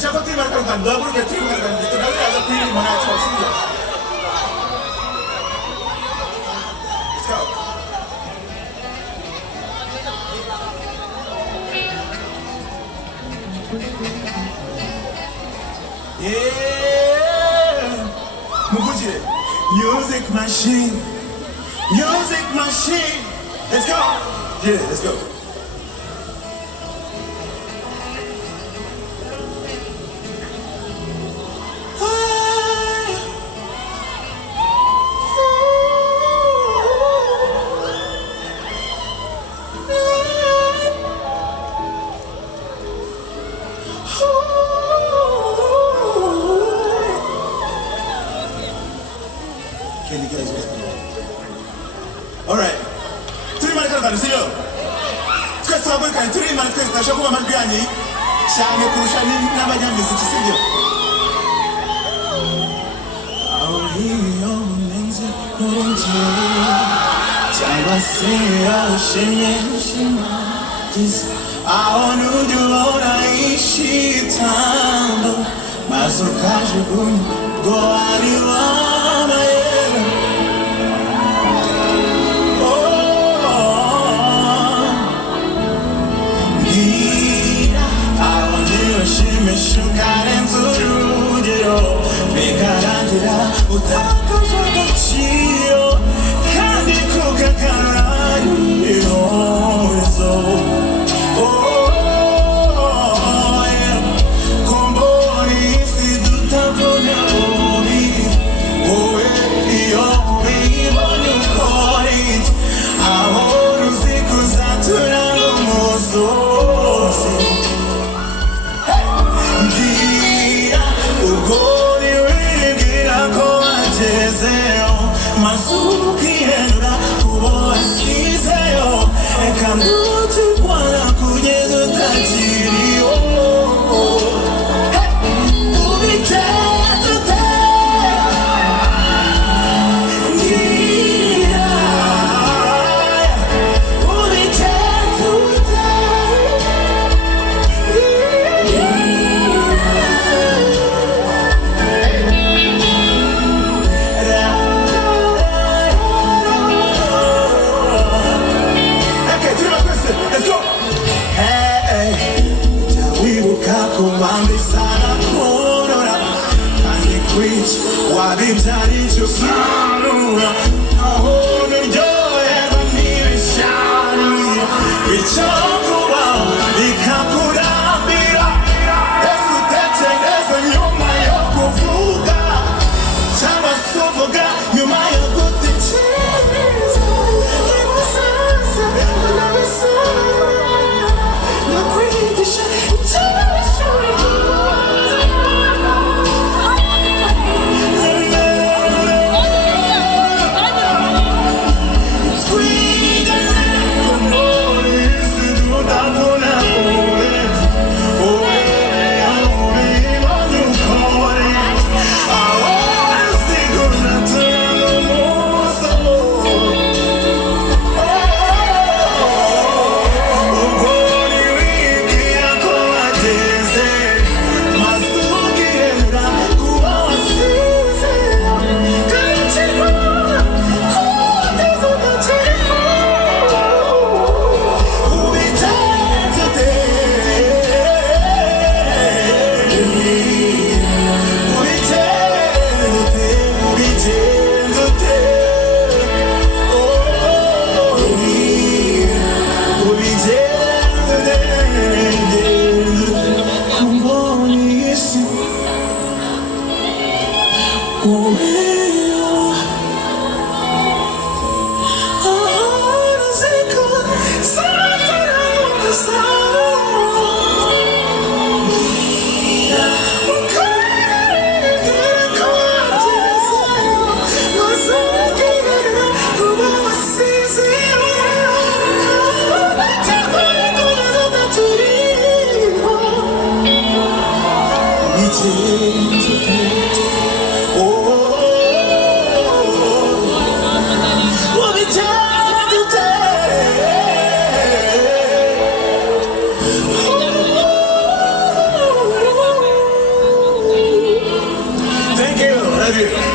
Ndashaka turi maraka ndaguruke turi maraka tunabiza kuri mwana cyose. Let's go. Yeah. Muvuje. Music machine. Music machine. Let's go. Yeah, let's go. Can you guys just all right. Turi maraka kandi siyo. Twese twabweka turi maraka twese ndashaka kuba amajwi yanyu cyane kurusha n'abanyamuziki sibyo. Aho hiyo nenze kurunje. Cyangwa se ashimye this aho nujura ishitando mazukaje go ari wama Shukarenza urugero bigarantira utakaje agaciro kandi kukagarura ihorezo komboni isi tutavuna wowe iyo ubibonye ukora aho ruzikuzatura umusozi Ugoni wigira ko agezeyo Masukienda kubo asizeyo Eka nduti kwana kugeza utakiriyo Ubitete Ngira Kumambi sana kurora Kandi kwich Wabibyari chusanura Aho niryohera nibishanuye Bicakuba bikakurambira Ese utekereza nyuma yo kuvuga Cyangwa se uvuga nyuma yo gutekereza Nimusaza unabisaba Nakwigisha Salut.